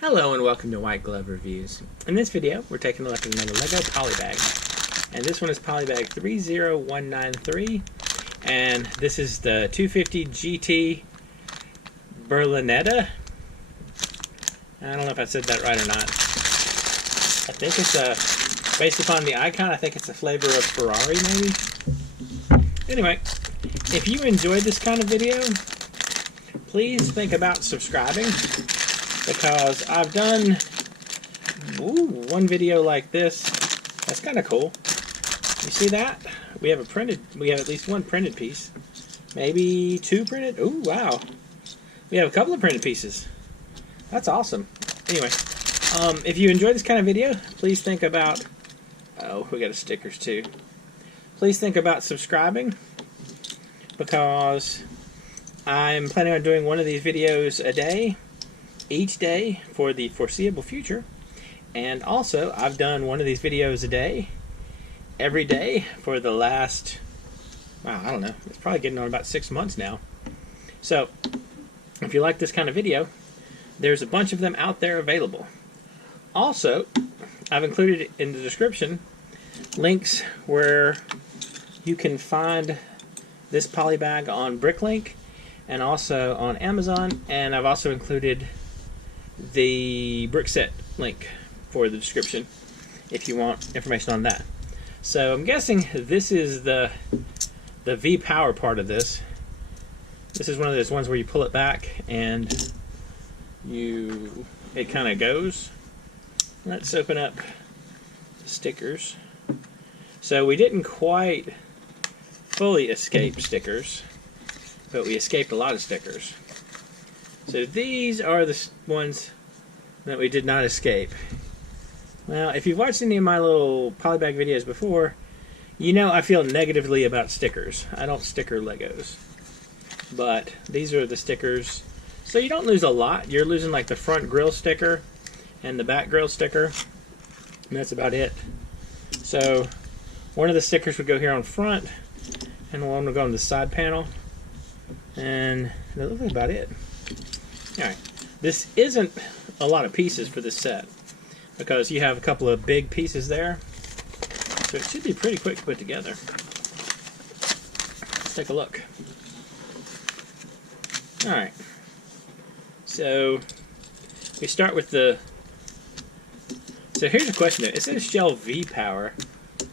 Hello and welcome to White Glove Reviews. In this video, we're taking a look at another LEGO Polybag. And this one is Polybag 30193. And this is the 250 GT Berlinetta. I don't know if I said that right or not. I think it's based upon the icon, I think it's a flavor of Ferrari maybe. Anyway, if you enjoyed this kind of video, please think about subscribing, because I've done one video like this. That's kind of cool. You see that? We have at least one printed piece. Maybe two printed? Ooh, wow. We have a couple of printed pieces. That's awesome. Anyway, if you enjoy this kind of video, please think about, oh, we got stickers too. Please think about subscribing, because I'm planning on doing one of these videos a day, each day for the foreseeable future. And also, I've done one of these videos a day, every day for the last, wow, I don't know, it's probably getting on about 6 months now. So, if you like this kind of video, there's a bunch of them out there available. Also, I've included in the description links where you can find this Polybag on Bricklink and also on Amazon, and I've also included the Brickset link for the description if you want information on that. So I'm guessing this is the V-Power part of this. This is one of those ones where you pull it back and it kind of goes. Let's open up the stickers. So we didn't quite fully escape stickers, but we escaped a lot of stickers. So these are the ones that we did not escape. Well, if you've watched any of my little Polybag videos before, you know I feel negatively about stickers. I don't sticker Legos. But these are the stickers. So you don't lose a lot. You're losing like the front grill sticker and the back grill sticker. And that's about it. So one of the stickers would go here on front, and one would go on the side panel. And that looks like about it. Alright, this isn't a lot of pieces for this set, because you have a couple of big pieces there, so it should be pretty quick to put together. Let's take a look. Alright, so we start with the, so here's a question though. It says Shell V-Power,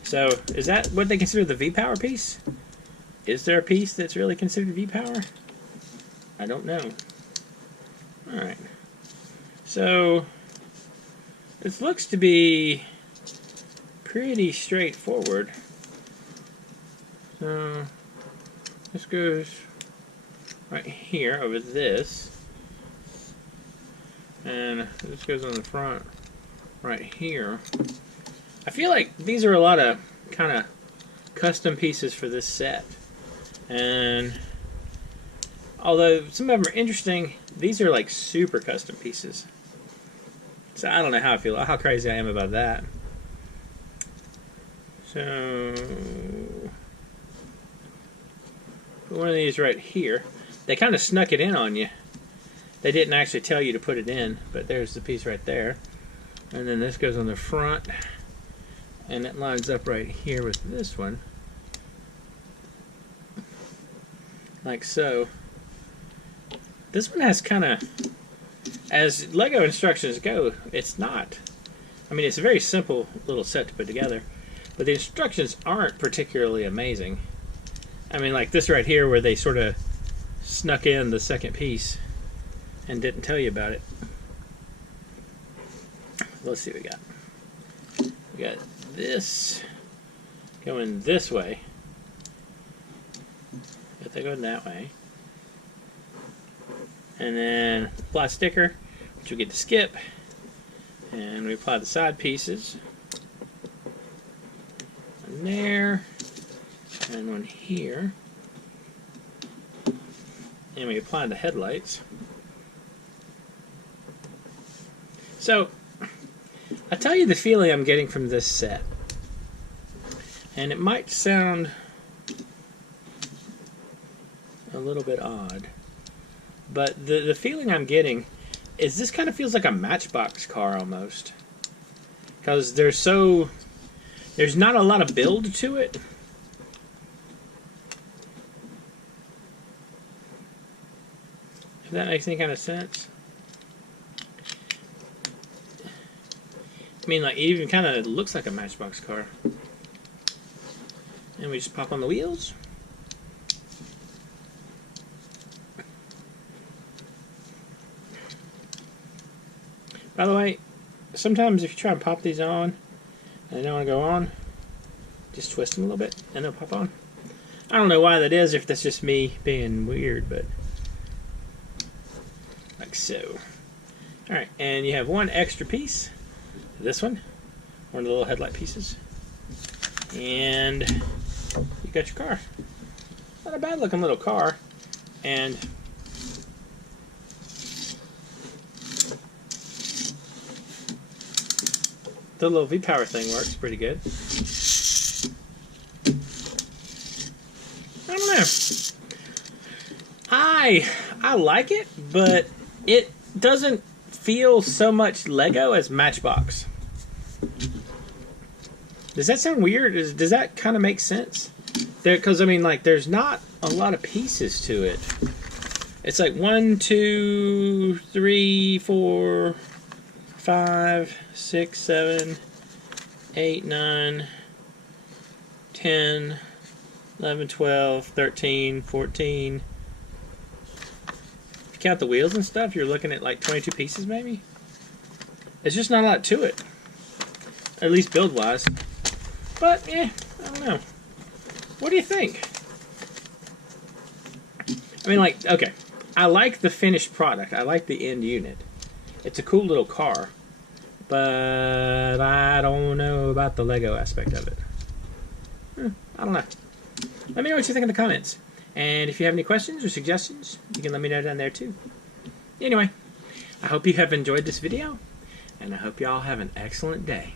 so is that what they consider the V-Power piece? Is there a piece that's really considered V-Power? I don't know. Alright, so this looks to be pretty straightforward. So this goes right here over this, and this goes on the front right here. I feel like these are a lot of kind of custom pieces for this set, and although some of them are interesting, these are like super custom pieces. So I don't know how I feel, how crazy I am about that. So put one of these right here. They kind of snuck it in on you. They didn't actually tell you to put it in, but there's the piece right there. And then this goes on the front, and it lines up right here with this one, like so. This one has kind of, as Lego instructions go, it's not, I mean, it's a very simple little set to put together, but the instructions aren't particularly amazing. I mean, like this right here where they sort of snuck in the second piece and didn't tell you about it. Let's see what we got. We got this going this way, but they're going that way. And then apply sticker, which we get to skip, and we apply the side pieces. One there, and one here. And we apply the headlights. So, I'll tell you the feeling I'm getting from this set. And it might sound a little bit odd, but the feeling I'm getting is this kind of feels like a Matchbox car almost. Because there's not a lot of build to it. If that makes any kind of sense. I mean, like, it even kind of looks like a Matchbox car. And we just pop on the wheels. By the way, sometimes if you try and pop these on and they don't want to go on, just twist them a little bit and they'll pop on. I don't know why that is, if that's just me being weird, but like so. Alright, and you have one extra piece. This one of the little headlight pieces. And you got your car. Not a bad looking little car. And the little V-Power thing works pretty good. I don't know. I like it, but it doesn't feel so much Lego as Matchbox. Does that sound weird? Does that kind of make sense? Because I mean, like, there's not a lot of pieces to it. It's like 1, 2, 3, 4, 5, 6, 7, 8, 9, 10, 11, 12, 13, 14. If you count the wheels and stuff, you're looking at like 22 pieces maybe. It's just not a lot to it. At least build-wise. But, yeah, I don't know. What do you think? I mean, like, okay. I like the finished product. I like the end unit. It's a cool little car. But I don't know about the Lego aspect of it. I don't know. Let me know what you think in the comments. And if you have any questions or suggestions, you can let me know down there too. Anyway, I hope you have enjoyed this video. And I hope you all have an excellent day.